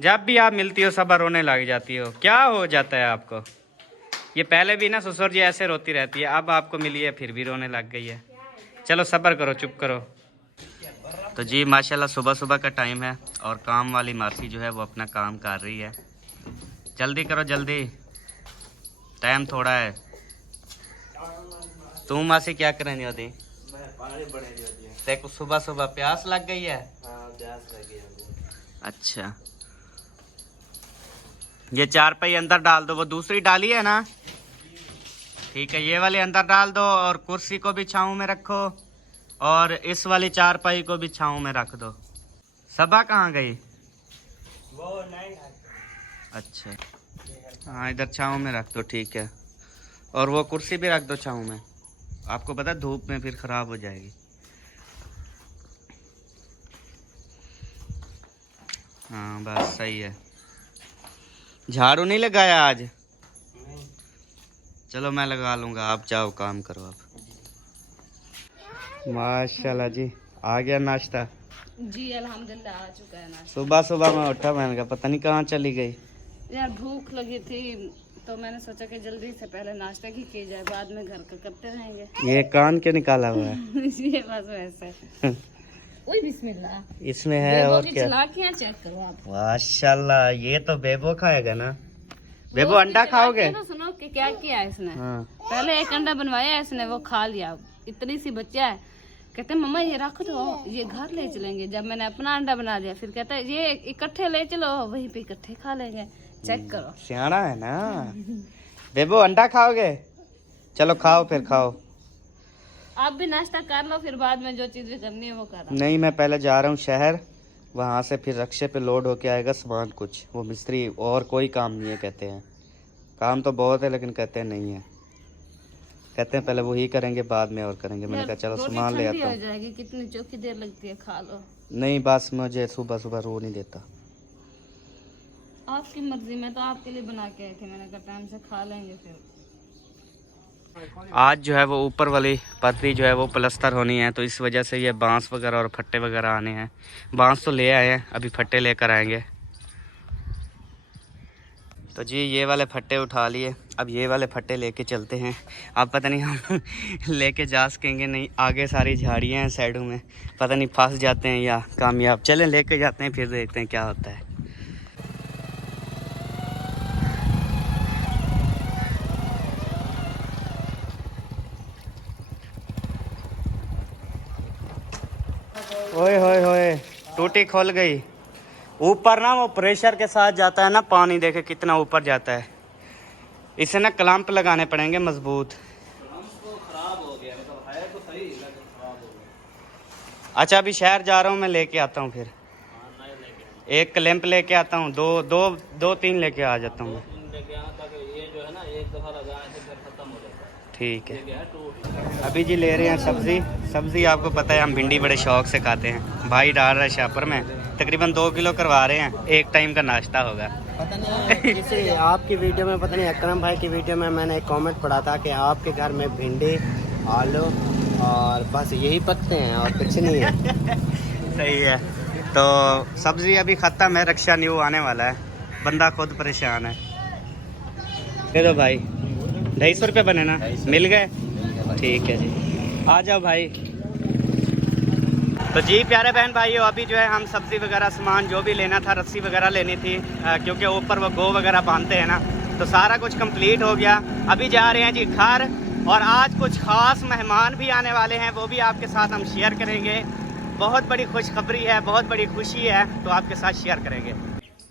जब भी आप मिलती हो सब रोने लग जाती हो, क्या हो जाता है आपको? ये पहले भी ना ससुर जी ऐसे रोती रहती है, अब आपको मिली है फिर भी रोने लग गई है। चलो सब्र करो, चुप करो। तो जी माशाल्लाह सुबह सुबह का टाइम है और काम वाली मासी जो है वो अपना काम कर रही है। जल्दी करो जल्दी, टाइम थोड़ा है। तू मासी क्या करनी होती? देखो सुबह सुबह प्यास लग गई है। प्यास लग गई है। अच्छा, ये चारपाई अंदर डाल दो, वो दूसरी डाली है ना? ठीक है, ये वाले अंदर डाल दो और कुर्सी को भी छाँव में रखो और इस वाली चारपाई को भी छाँव में रख दो। सबा कहाँ गई? वो नहीं। अच्छा, हाँ इधर छाँव में रख दो, ठीक है। और वो कुर्सी भी रख दो छाँव में, आपको पता धूप में फिर खराब हो जाएगी। हाँ बस सही है। झाड़ू नहीं लगाया आज? नहीं। चलो मैं लगा लूँगा, आप जाओ काम करो आप। माशाल्लाह जी, आ गया नाश्ता? जी अल्हम्दुलिल्लाह आ चुका है नाश्ता। सुबह सुबह मैं उठा, मैंने कहा पता नहीं कहाँ चली गई। यार भूख लगी थी तो मैंने सोचा कि जल्दी से पहले नाश्ता की जाए, बाद में घर का करते रहेंगे। ये कान क्यों निकाला हुआ है? ये बस वैसे। ओए बिस्मिल्लाह, इसमें है और क्या? चलाकियां चेक करो आप। माशाल्लाह, ये तो बेबो खाएगा ना? बेबो अंडा खाओगे? तो सुनो कि क्या किया है इसने। हाँ। पहले एक अंडा बनवाया इसने, वो खा लिया। इतनी सी बच्चा है, कहते मम्मा ये रख दो, ये घर ले चलेंगे। जब मैंने अपना अंडा बना दिया फिर कहता है ये इकट्ठे ले चलो, वहीं पे इकट्ठे खा लेंगे। चेक करो, सियाना है ना। बेबो अंडा खाओगे? चलो खाओ, फिर खाओ। आप भी नाश्ता कर लो, फिर बाद में जो चीजें करनी है वो करो। नहीं, मैं पहले जा रहा हूँ शहर, वहाँ से फिर रक्शे पे लोड होके आएगा सामान कुछ। वो मिस्त्री और कोई काम नहीं है कहते हैं। काम तो बहुत है लेकिन कहते हैं नहीं है, कहते हैं पहले वही करेंगे बाद में और करेंगे। मैंने कहा चलो सामान ले आता हूँ। जाएगी, कितनी चौकी देर लगती है, खा लो। नहीं बस मुझे सुबह सुबह रो नहीं देता। आपकी मर्जी, मैं तो आपके लिए बना के आई थी, मैंने कहा टाइम से खा लेंगे फिर। आज जो है वो ऊपर वाली पतरी जो है वो प्लस्तर होनी है, तो इस वजह से ये बांस वगैरह और फट्टे वगैरह आने हैं। बांस तो ले आए हैं, अभी फट्टे लेकर आएंगे। तो जी ये वाले फट्टे उठा लिए, अब ये वाले फट्टे लेके चलते हैं। अब पता नहीं हम लेके जा सकेंगे नहीं, आगे सारी झाड़ियाँ हैं साइडों में, पता नहीं फंस जाते हैं या कामयाब। चलें लेके जाते हैं, फिर देखते हैं क्या होता है। ओए होए होए, टूटी खोल गई। ऊपर ना वो प्रेशर के साथ जाता है ना पानी, देखे कितना ऊपर जाता है। इसे ना क्लैंप लगाने पड़ेंगे मजबूत। खराब हो गया, मतलब है तो सही लेकिन खराब हो गया। अच्छा अभी शहर जा रहा हूँ मैं, लेके आता हूँ फिर। एक क्लैंप लेके आता हूँ, दो तीन लेके आ जाता हूँ। ये जो है ना एक दफा लगाने से फिर खत्म हो जाता है। ठीक है। अभी जी ले रहे हैं सब्जी आपको पता है हम भिंडी बड़े शौक से खाते हैं। भाई डाल रहा है शापर में, तकरीबन 2 किलो करवा रहे हैं, एक टाइम का नाश्ता होगा। पता नहीं किसी आपकी वीडियो में, पता नहीं अकरम भाई की वीडियो में मैंने एक कमेंट पढ़ा था कि आपके घर में भिंडी आलू और बस यही पकते हैं और कुछ नहीं है। सही है। तो सब्जी अभी ख़त्म है, रक्षा न्यू आने वाला है, बंदा खुद परेशान है। दे दो भाई, 250 रुपये बने ना? मिल गए? ठीक है जी, आ जाओ भाई। तो जी प्यारे बहन भाइयों, अभी जो है हम सब्ज़ी वगैरह सामान जो भी लेना था, रस्सी वगैरह लेनी थी, क्योंकि ऊपर वो गो वगैरह बांधते हैं ना, तो सारा कुछ कंप्लीट हो गया। अभी जा रहे हैं जी घर, और आज कुछ ख़ास मेहमान भी आने वाले हैं, वो भी आपके साथ हम शेयर करेंगे। बहुत बड़ी खुशखबरी है, बहुत बड़ी खुशी है, तो आपके साथ शेयर करेंगे।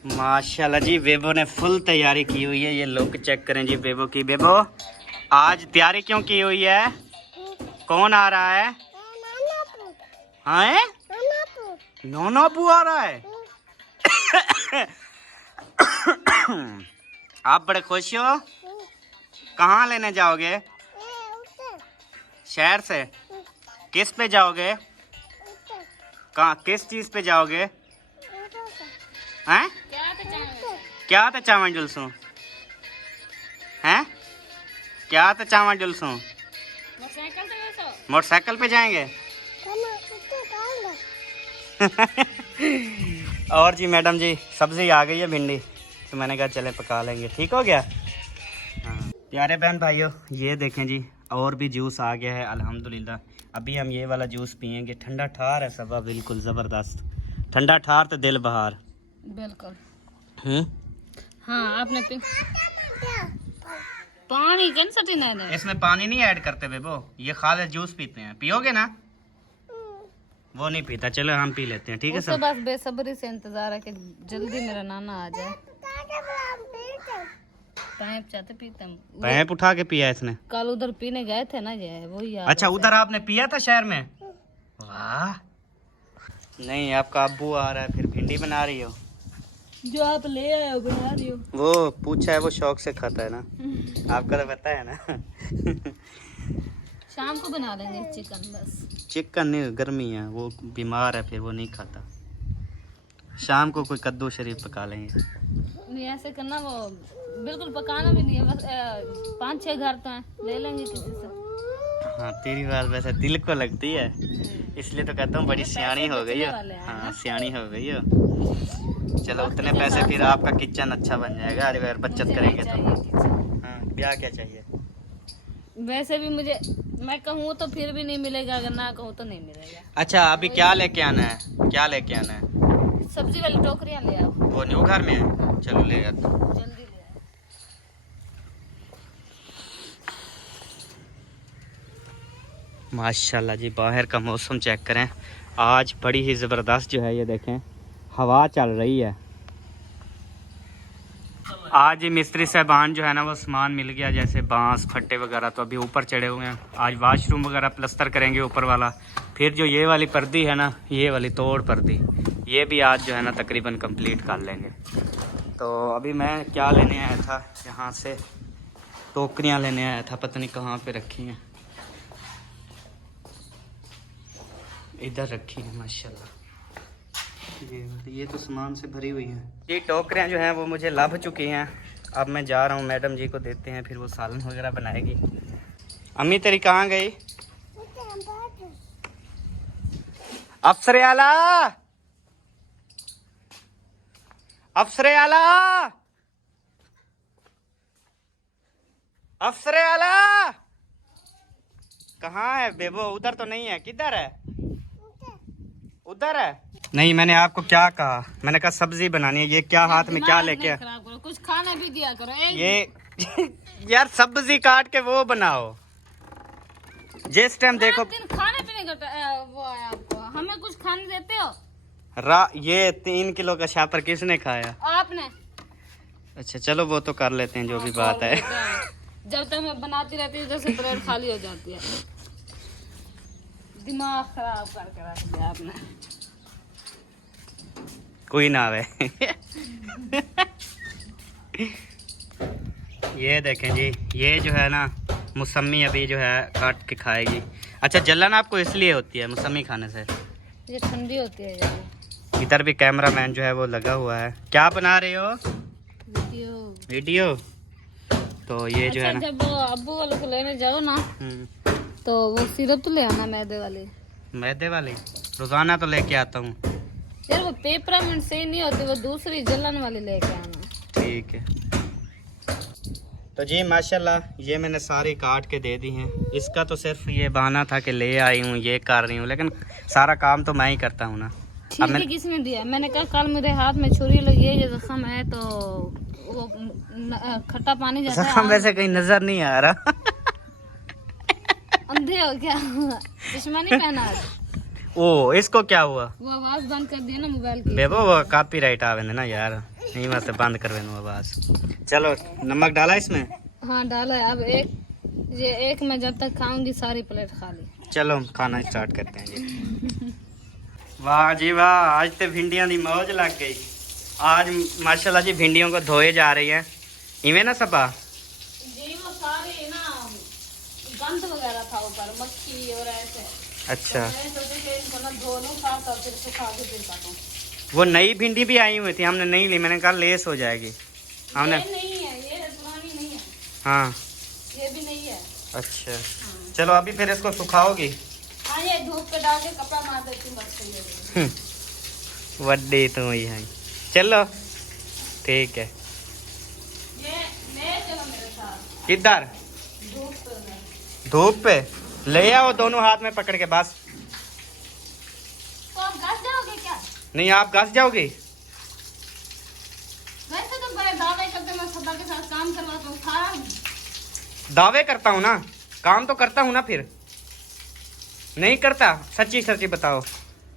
माशाल्लाह जी, बेबो ने फुल तैयारी की हुई है। ये लुक चेक करें जी बेबो की। बेबो आज तैयारी क्यों की हुई है? कौन आ रहा है? हाँ नोनोबू आ रहा है। आप बड़े खुश हो? कहाँ लेने जाओगे? शहर से? किस पे जाओगे? कहाँ, किस चीज़ पे जाओगे? हैं? क्या तो चावल जुलसूं हैं? क्या तो चावल जुलसूं? मोटरसाइकिल पे जाएंगे। और जी मैडम जी सब्जी आ गई है भिंडी, तो मैंने कहा चले पका लेंगे, ठीक हो गया। हाँ प्यारे बहन भाइयों, ये देखें जी और भी जूस आ गया है अल्हम्दुलिल्लाह। अभी हम ये वाला जूस पियेंगे, ठंडा ठार है सब, बिल्कुल ज़बरदस्त ठंडा ठार तो दिल बहार। बिल्कुल। हाँ आपने पानी कैंसटी नहीं है, इसमें पानी नहीं ऐड करते बेबो, ये खाली जूस पीते हैं। पियोगे ना? वो नहीं पीता, चलो हम पी लेते हैं, ठीक है उससे सब। बस बेसब्री से इंतजार है कि जल्दी मेरा नाना आ जाए। पैप चाहते पीते हम, पैप उठा के पिया इसने। कल उधर पीने गए थे ना, ये वो याद। अच्छा उधर आपने पिया था शहर में? वाह। नहीं आपका अब्बू आ रहा है, फिर भिंडी बना रही हो? जो आप ले आए हो बना रही हो। वो पूछा है, वो शौक से खाता है ना, आपका तो पता है ना। शाम को बना लेंगे चिकन बस। चिकन नहीं, गर्मी है, वो बीमार है फिर वो नहीं खाता। शाम को कोई कद्दू शरीफ पका लेंगे। नहीं ऐसे करना, वो बिल्कुल पकाना भी नहीं है, बस 5-6 घर तो हैं, ले लेंगे किसी से। हाँ तेरी बात वैसे दिल को लगती है, इसलिए तो कहता हूँ बड़ी सियानी हो गई हो। हाँ सियानी हो गई हो। चलो उतने पैसे फिर आपका किचन अच्छा बन जाएगा, अरे यार बचत करेंगे तो। हाँ क्या क्या चाहिए? वैसे भी मुझे, मैं कहूँ तो फिर भी नहीं मिलेगा, अगर ना कहूँ तो नहीं मिलेगा। अच्छा अभी क्या लेके आना है, क्या लेके आना है? सब्जी वाली टोकरियाँ ले आओ। वो न्यू घर में है, चलो ले आते हैं। जल्दी ले आओ। माशाल्लाह जी बाहर का मौसम चेक करें, आज बड़ी ही ज़बरदस्त जो है, ये देखें हवा चल रही है। आज ही मिस्त्री साहबान जो है ना वो सामान मिल गया, जैसे बांस फट्टे वगैरह, तो अभी ऊपर चढ़े हुए हैं। आज वाशरूम वगैरह प्लस्तर करेंगे ऊपर वाला, फिर जो ये वाली पर्दी है ना, ये वाली तोड़ पर्दी, ये भी आज जो है ना तकरीबन कंप्लीट कर लेंगे। तो अभी मैं क्या लेने आया था, यहाँ से टोकरियाँ लेने आया था, पता नहीं कहाँ पे रखी हैं, इधर रखी है माशाल्लाह। ये तो सामान से भरी हुई है। ये टोकरियाँ जो हैं वो मुझे लभ चुकी हैं, अब मैं जा रहा हूँ मैडम जी को देते हैं, फिर वो सालन वगैरह बनाएगी। अम्मी तेरी कहाँ गई? अफसर आला, अफसर आला, अफसर आला कहाँ है बेबो? उधर तो नहीं है, किधर है? उधर है? नहीं मैंने आपको क्या कहा, मैंने कहा सब्जी बनानी है। ये क्या हाथ में क्या लेके? कुछ खाना भी दिया करो। ये यार सब्जी काट के वो बनाओ, जिस टाइम देखो खाने पीने का वो है आपको, हमें कुछ खाने देते हो? ये 3 किलो का शापर किसने खाया? आपने। अच्छा चलो वो तो कर लेते हैं, जो भी बात है। जब तक मैं बनाती रहती हूँ जैसे प्लेट खाली हो जाती है। दिमाग खराब करके रख दिया आपने। कोई ना आवे। ये देखें जी, ये जो है ना मौसमी अभी जो है काट के खाएगी। अच्छा जलन आपको इसलिए होती है मौसमी खाने से? ये ठंडी होती है यार। इधर भी कैमरामैन जो है वो लगा हुआ है। क्या बना रहे हो? वीडियो। तो ये जो है ना, जब अब्बू वालों को लेने जाओ ना, तो वो सिरप तो ले आना मैदे वाली। मैदे वाली रोजाना तो लेके आता हूँ यार, वो पेपरामेंट से नहीं होती, वो दूसरी जलन वाली लेके आना। ठीक है। तो जी माशाल्लाह ये मैंने सारी काट के दे दी हैं। इसका तो सिर्फ ये बहाना था कि ले आई हूँ, ये कर रही हूँ, लेकिन सारा काम तो मैं ही करता हूँ ना। ठीक है, किसने दिया? मैंने कहा कल मेरे हाथ में छुरी लगी है, जो जख्म है, तो वो खट्टा पानी जाता है। वैसे कहीं नजर नहीं आ रहा। अंधे हो क्या? चश्मा नहीं पहना? ओ इसको क्या हुआ? वो आवाज बंद कर दिया ना मोबाइल की। बेबो वो कॉपीराइट आवे ना यार, नहीं मैं से बंद कर देना आवाज। चलो नमक डाला इसमें? हाँ डाला है। अब एक मैं जब तक खाऊंगी सारी प्लेट खाली। चलो खाना स्टार्ट करते हैं जी। वाह जी वाह, आज तो भिंडियां दी मौज लग गई। आज माशाल्लाह जी भिंडियों को धोए जा रही है, इवें ना सबा जी। वो सारे ना गंद वगैरह था ऊपर, मक्खी और ऐसे। अच्छा तो ना धो लूं, फिर सुखा के फिर काटूं। वो नई भिंडी भी आई हुई थी, हमने नहीं ली, मैंने कहा लेस हो जाएगी। हमने ये नहीं है, ये पुरानी नहीं है। हाँ ये भी नहीं है। अच्छा चलो अभी फिर इसको सुखाओगी? हाँ ये धूप पे डाल के कपड़ा मार देती हूँ, बस सही हो गई। वड्डी तू ही है। चलो ठीक है। ये ले चलो मेरे साथ किधर? धूप पे। धूप पे ले आओ, दोनों हाथ में पकड़ के बस। तो आप घस जाओगे क्या? नहीं आप घस जाओगे। वैसे तो बड़े दावे करते, मैं सदा के साथ काम करवाता हूँ सारा। दावे करता हूँ ना, काम तो करता हूँ ना। फिर नहीं करता, सच्ची सच्ची बताओ,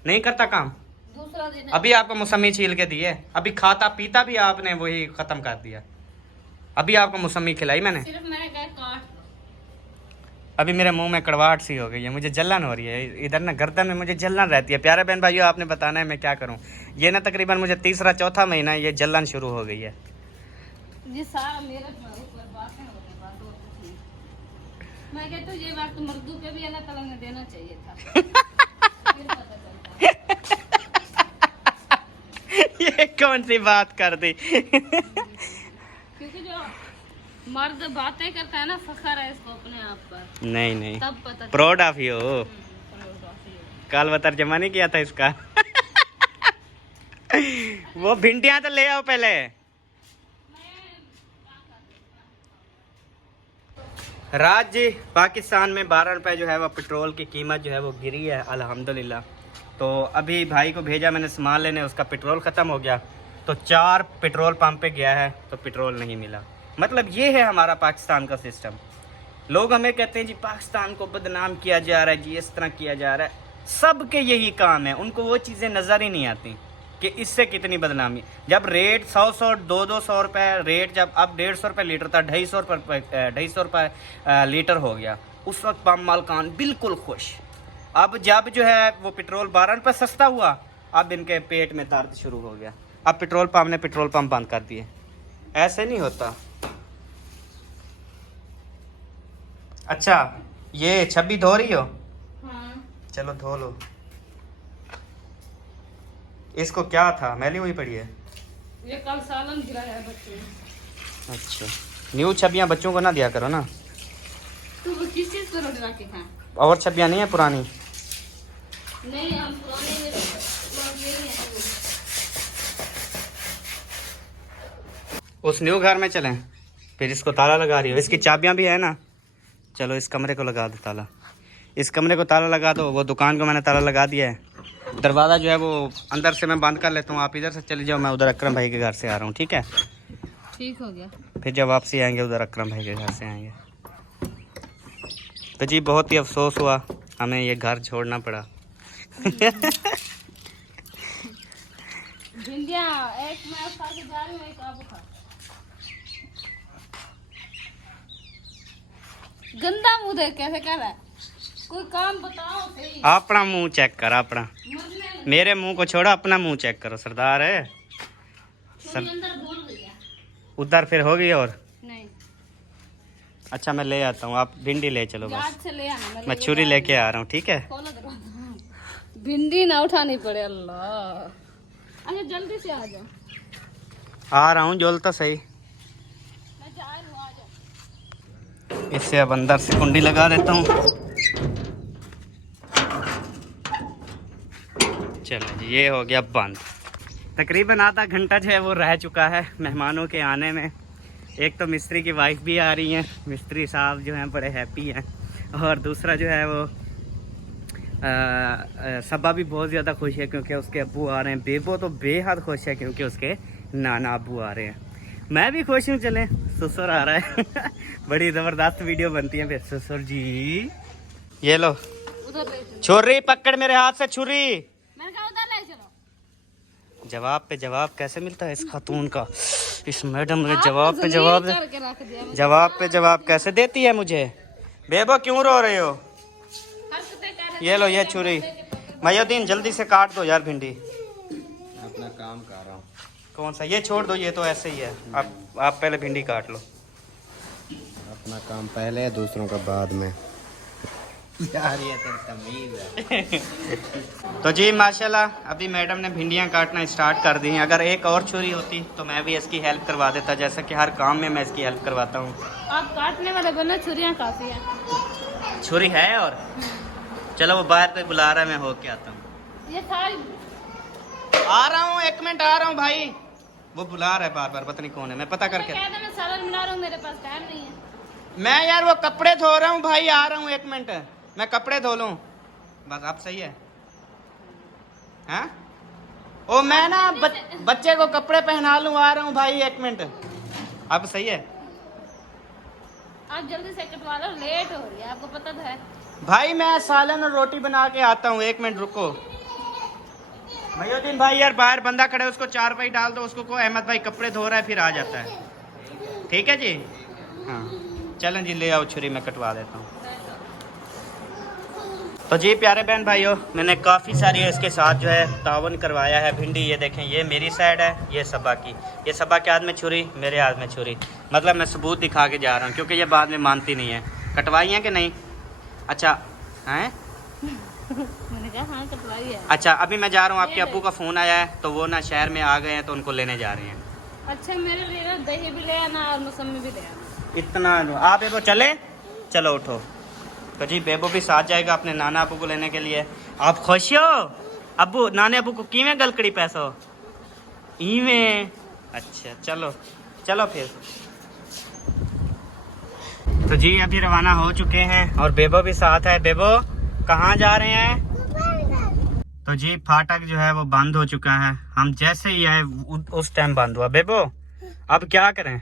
नहीं करता काम। दूसरा दिन अभी आपको मौसमी छील के दी है, अभी खाता पीता भी आपने वही खत्म कर दिया। अभी आपको मौसमी खिलाई मैंने, सिर्फ मैंने कहा काट दो। अभी मेरे मुंह में कड़वाहट सी हो गई है, मुझे जलन हो रही है इधर ना, गर्दन में मुझे जलन रहती है। प्यारे बहन भाइयों, आपने बताना है मैं क्या करूं। ये ना तकरीबन मुझे तीसरा चौथा महीना ये जलन शुरू हो गई है। ये सारा मेरे ऊपर बातें हो रही, बात और कुछ नहीं। मैं कहती हूँ ये बात तो मर्दों पे भी अल्लाह ताला ने देना चाहिए था। फिर पता चलता। ये कौन सी बात कर दी? क्योंकि जो मर्द बातें करता है ना, फखर है इसको अपने आप पर, नहीं नहीं, तब पता प्राउड ऑफ यू। चलता है। काल बतर जमा नहीं किया था इसका। वो भिंडियां तो ले आओ पहले। राज जी, पाकिस्तान में 12 रुपए जो है वो पेट्रोल की कीमत जो है वो गिरी है अल्हम्दुलिल्लाह। तो अभी भाई को भेजा मैंने सामान लेने, उसका पेट्रोल ख़त्म हो गया, तो 4 पेट्रोल पंप पे गया है तो पेट्रोल नहीं मिला। मतलब ये है हमारा पाकिस्तान का सिस्टम। लोग हमें कहते हैं जी पाकिस्तान को बदनाम किया जा रहा है, जी इस तरह किया जा रहा है। सबके यही काम है, उनको वो चीज़ें नज़र ही नहीं आती कि इससे कितनी बदनामी। जब रेट 100 200 रुपये रेट, जब अब 150 रुपये लीटर था, 250 रुपये लीटर हो गया, उस वक्त पंप मालकान बिल्कुल खुश। अब जब जो है वो पेट्रोल 12 रुपये सस्ता हुआ, अब इनके पेट में दर्द शुरू हो गया। अब पेट्रोल पंप ने पेट्रोल पंप बंद कर दिए। ऐसे नहीं होता। अच्छा, ये छब्बी धो रही हो? हाँ। चलो धो लो। इसको क्या था, मैली हुई पड़ी है? ये कल सालन गिराया है बच्चे ने। अच्छा, न्यू छबियाँ बच्चों को ना दिया करो ना। तो वो किस चीज पर रोटी रखे खाएं? और छबियाँ नहीं है पुरानी? नहीं, हम पुराने में लोग यही हैं। उस न्यू घर में चलें, फिर इसको ताला लगा रही हो। इसकी चाबियाँ भी है ना? चलो इस कमरे को लगा दो ताला, इस कमरे को ताला लगा दो। वो दुकान को मैंने ताला लगा दिया है। दरवाज़ा जो है वो अंदर से मैं बंद कर लेता हूँ, आप इधर से चले जाओ, मैं उधर अकरम भाई के घर से आ रहा हूँ, ठीक है? ठीक हो गया। फिर जब वापसी आएंगे उधर अकरम भाई के घर से आएंगे। तो जी बहुत ही अफसोस हुआ, हमें ये घर छोड़ना पड़ा। भिंडियाँ एक मैं खा के जा रही हूँ, एक आप खा। गंदा मुंह देख कैसे कर रहा है? कोई काम बताओ सही। अपना मुंह चेक कर अपना, मरने मेरे मुंह को छोड़ो, अपना मुंह चेक करो सरदार है। मेरे अंदर भूल गया। उधर फिर होगी और? नहीं, अच्छा मैं ले आता हूँ, आप भिंडी ले चलो याद बस। से ले आना। मैं छुरी लेके आ रहा हूँ, ठीक है? खोलो दरवाजा। भिंडी ना उठानी पड़े। अल्लाह, अच्छा जल्दी से आ जाओ। आ रहा हूँ, जोल तो सही। मैं जा रही हूँ, आ जाओ। इससे अब अंदर से कुंडी लगा देता हूँ। चलो जी, ये हो गया बंद। तकरीबन आधा घंटा जो है वो रह चुका है मेहमानों के आने में। एक तो मिस्त्री की वाइफ भी आ रही हैं, मिस्त्री साहब जो हैं बड़े हैप्पी हैं, और दूसरा जो है वो सबा भी बहुत ज़्यादा खुश है क्योंकि उसके अब्बू आ रहे हैं। बेबो तो बेहद खुश है क्योंकि उसके नाना अब्बू आ रहे हैं। मैं भी खुश हूँ, चलें ससुर आ रहा है। बड़ी ज़बरदस्त वीडियो बनती है फिर। ससुर जी ये लो उधर ले चलो। छुरी पकड़, मेरे हाथ से छुरी। मैंने कहा उधर ले चलो। जवाब पे जवाब कैसे मिलता है इस खातून का, इस मैडम ने आपने जवाब पे जमीन जवाब करके रख दिया मुझे। जवाब पे जवाब कैसे देती है मुझे। बेबो क्यों रो रहे हो? हरकतें कर रहे ये लो ये छुरी। मयोदीन जल्दी से काट दो यार भिंडी। अपना काम कर रहा हूँ। कौन सा? ये छोड़ दो, ये तो ऐसे ही है। आप पहले भिंडी काट लो। अपना काम पहले, दूसरों का बाद में। यार ये तो तमीज है। तो जी माशाल्लाह अभी मैडम ने भिंडियाँ काटना स्टार्ट कर दी हैं। अगर एक और छुरी होती तो मैं भी इसकी हेल्प करवा देता, जैसा कि हर काम में मैं इसकी हेल्प करवाता हूँ। आप काटने वाले बनो, छुरियाँ काफी हैं। छुरी है और चलो वो बाहर पे बुला रहा है, मैं होके आता हूँ। ये सारी आ रहा हूँ, 1 मिनट आ रहा हूँ भाई। वो बुला रहा है बार बार, पता नहीं कौन है, मैं पता करके। मैं सालन बना रहा हूँ, मेरे पास टाइम नहीं है। मैं यार वो कपड़े धो रहा हूँ भाई, आ रहा हूँ 1 मिनट, मैं कपड़े धो लूँ बस। आप सही है हाँ? ओ मैं ना बच्चे को कपड़े पहना लूँ, आ रहा हूँ भाई 1 मिनट। अब सही है, आप जल्दी से कटवा लो, लेट हो रही है, आपको पता तो है। भाई मैं सालन और रोटी बना के आता हूँ, 1 मिनट रुको। मयूद्दीन भाई यार बाहर बंदा खड़ा है, उसको 4 पाई डाल दो, उसको को अहमद भाई कपड़े धो रहा है, फिर आ जाता है। ठीक है जी, हाँ चलें जी, ले आओ छुरी, मैं कटवा देता हूँ। तो जी प्यारे बहन भाइयों, मैंने काफ़ी सारी इसके साथ जो है तावन करवाया है। भिंडी ये देखें, ये मेरी साइड है, ये सबा की, ये सबा के हाथ में छुरी, मेरे हाथ में छुरी। मतलब मैं सबूत दिखा के जा रहा हूँ, क्योंकि ये बाद में मानती नहीं है। कटवाई है कि नहीं? अच्छा हैं? मैंने कहा हाँ कटवाई है। अच्छा अभी मैं जा रहा हूँ, आपके अब्बू का फ़ोन आया है, तो वो ना शहर में आ गए हैं, तो उनको लेने जा रहे हैं। अच्छा मेरे लिए ना दही भी ले आना और मौसमी भी ले आना। इतना आप बेबो चले, चलो उठो। तो जी बेबो भी साथ जाएगा अपने नाना अबू को लेने के लिए। आप खुश हो? अबू नाने अबू को किमें गलकड़ी पैसो इवें? अच्छा चलो चलो फिर। तो जी अभी रवाना हो चुके हैं और बेबो भी साथ है। बेबो कहाँ जा रहे हैं? तो जी फाटक जो है वो बंद हो चुका है, हम जैसे ही आए उस टाइम बंद हुआ। बेबो अब क्या करें?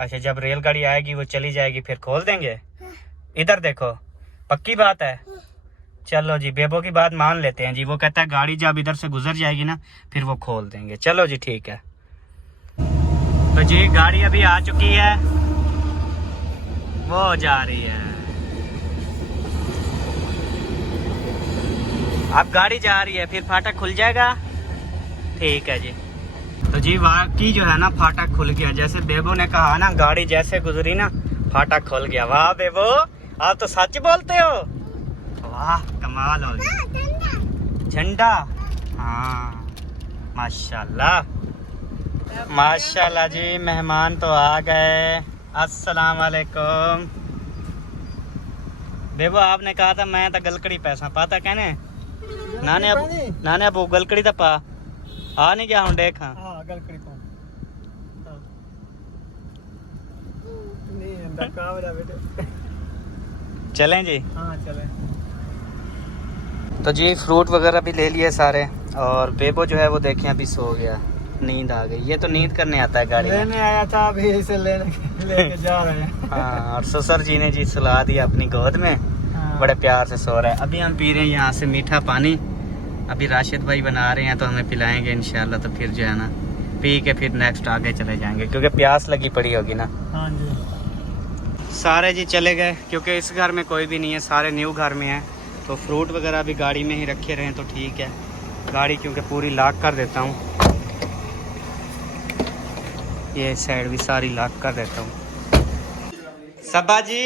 अच्छा जब रेलगाड़ी आएगी वो चली जाएगी फिर खोल देंगे। इधर देखो, पक्की बात है। चलो जी बेबो की बात मान लेते हैं जी, वो कहता है गाड़ी जब इधर से गुजर जाएगी ना फिर वो खोल देंगे। चलो जी ठीक है। तो जी गाड़ी अभी आ चुकी है, वो जा रही है, अब गाड़ी जा रही है, फिर फाटक खुल जाएगा। ठीक है जी। तो जी वाकई जो है ना फाटक खुल गया, जैसे बेबो ने कहा ना, गाड़ी जैसे गुजरी ना फाटक खुल गया। वाह बेबो आप तो सच बोलते हो, वाह कमाल हो गया। झंडा, हाँ माशाल्लाह माशाल्लाह जी। मेहमान तो आ गए, अस्सलाम वालेकुम। बेबो आपने कहा था मैं तो गलकड़ी पैसा पाता कहने, नाने अबू गलकड़ी तो पा आ नहीं गया हूँ देखा। गलकड़ी चलें जी। हाँ चलें। तो जी फ्रूट वगैरह भी ले लिए सारे, और बेबो जो है वो देखें अभी सो गया, नींद आ गई। ये तो नींद करने आता है गाड़ी में। लेने आया था, अभी इसे लेके जा रहे हैं। हाँ और ससुर जी ने जी सुला दिया अपनी गोद में, हाँ। बड़े प्यार से सो रहा है। अभी हम पी रहे हैं यहाँ से मीठा पानी, अभी राशिद भाई बना रहे हैं तो हमें पिलाएंगे इंशाल्लाह। तो फिर जो है ना पी के फिर नेक्स्ट आगे चले जाएंगे, क्योंकि प्यास लगी पड़ी होगी ना। हाँ जी। सारे जी चले गए, क्योंकि इस घर में कोई भी नहीं है, सारे न्यू घर में हैं। तो फ्रूट वगैरह भी गाड़ी में ही रखे रहें तो ठीक है। गाड़ी क्योंकि पूरी लॉक कर देता हूँ, ये साइड भी सारी लॉक कर देता हूँ। सबा जी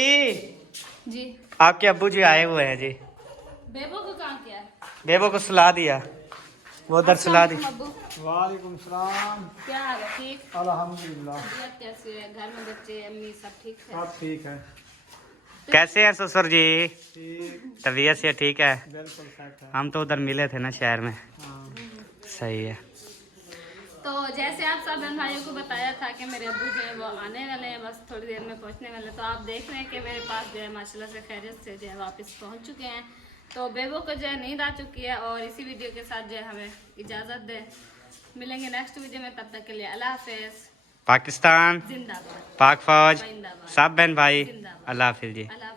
जी आपके अब्बू जी आए हुए हैं जी। बेबो को काम किया है। बेबो को सुला दिया, वो उधर सुला दी। अब्बू वालेकुम सलाम। क्या हाल है? ठीक। अल्हम्दुलिल्लाह तबीयत कैसी है? घर में बच्चे अम्मी सब ठीक है? सब ठीक है। कैसे हैं ससुर जी? ठीक, तबीयत से ठीक है? बिल्कुल सेट है। हम तो उधर मिले थे ना शहर में। हाँ। सही है। तो जैसे आप सब बहन भाइयों को बताया था कि मेरे अब्बू जो है वो आने वाले हैं, बस थोड़ी देर में पहुंचने वाले। तो आप देख रहे हैं कि मेरे पास जो है माशाल्लाह से खैरियत से जो है वापस पहुंच चुके हैं। तो बेबो को जो है नींद आ चुकी है, और इसी वीडियो के साथ जो है हमें इजाज़त दे। मिलेंगे नेक्स्ट वीडियो में, तब तक के लिए अल्लाह हाफिज़। पाकिस्तान जिंदाबाद, पाक फौज जिंदाबाद, सब बहन भाई, जिंदाबाद। अल्लाह हाफिज जी। अल्लाह